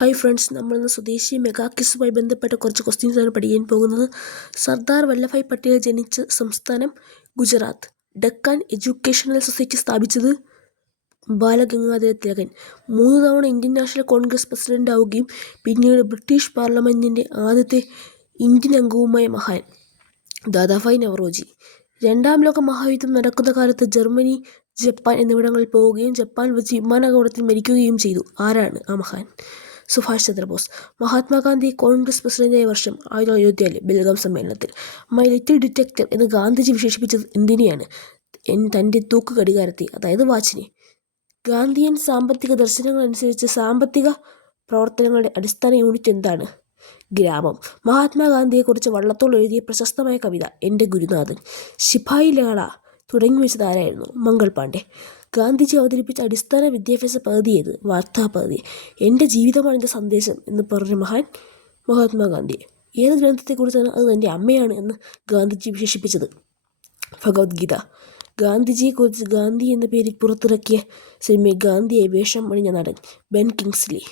Hi friends, നമ്മളിന്ന് സ്വദേശി mega ക്വിസുമായി ബന്ധപ്പെട്ട കുറച്ച് ക്വസ്റ്റ്യൻസാണ് പഠിക്കാൻ പോകുന്നത്. സർദാർ വല്ലഭായ് പട്ടേൽ ജനിച്ച സംസ്ഥാനം ഗുജറാത്ത്. ഡെക്കാൻ എഡ്യൂക്കേഷണൽ സൊസൈറ്റി സ്ഥാപിച്ചത് ബാലഗംഗാധര തിലകൻ. 3 തവണ ഇന്ത്യൻ നാഷണൽ കോൺഗ്രസ് പ്രസിഡന്റ് ആവുകയും പിന്നീട് ബ്രിട്ടീഷ് പാർലമെന്റിന്റെ ആദ്യത്തെ ഇന്ത്യൻ അംഗവുമായ മഹാൻ ദാദാഭായ് നവറോജി. രണ്ടാം ലോക മഹായുദ്ധം നടക്കുന്ന കാലത്ത് ജർമ്മനി, ജപ്പാൻ എന്നിവിടങ്ങളിൽ പോവുകയും ജപ്പാൻ വെച്ച് വിമാനാപകടത്തിൽ മരിക്കുകയും ചെയ്തു. ആരാണ് ആ മഹാൻ? സുഭാഷ് ചന്ദ്രബോസ്. മഹാത്മാഗാന്ധി കോൺഗ്രസ് പ്രസിഡന്റായ വർഷം 1974 ബെൽഗാം സമ്മേളനത്തിൽ. മൈ ലിറ്റിൽ ഡിറ്റക്ടർ എന്ന് ഗാന്ധിജി വിശേഷിപ്പിച്ചത് എന്തിനെയാണ്? തൻ്റെ തൂക്ക് ഘടികാരത്തെ, അതായത് വാച്ചിനെ. ഗാന്ധിയൻ സാമ്പത്തിക ദർശനങ്ങൾ അനുസരിച്ച് സാമ്പത്തിക പ്രവർത്തനങ്ങളുടെ അടിസ്ഥാന യൂണിറ്റ് എന്താണ്? ഗ്രാമം. മഹാത്മാഗാന്ധിയെക്കുറിച്ച് വള്ളത്തോൾ എഴുതിയ പ്രശസ്തമായ കവിത എൻ്റെ ഗുരുനാഥൻ. ശിപായി ലാള തുടങ്ങി വെച്ചത് ആരായിരുന്നു? മംഗൾ പാണ്ഡെ. ഗാന്ധിജി അവതരിപ്പിച്ച അടിസ്ഥാന വിദ്യാഭ്യാസ പദ്ധതി ഏത്? വാർത്താ പദ്ധതി. എൻ്റെ ജീവിതമാണ് എൻ്റെ സന്ദേശം എന്ന് പറഞ്ഞ മഹാൻ മഹാത്മാഗാന്ധി. ഏത് ഗ്രന്ഥത്തെക്കുറിച്ചാണ് അത് തൻ്റെ അമ്മയാണ് എന്ന് ഗാന്ധിജി വിശേഷിപ്പിച്ചത്? ഭഗവത്ഗീത. ഗാന്ധിജിയെക്കുറിച്ച് ഗാന്ധി എന്ന പേരിൽ പുറത്തിറക്കിയ സിനിമയിൽ ഗാന്ധിയായി വേഷം അണിഞ്ഞ നടൻ? Ben Kingsley.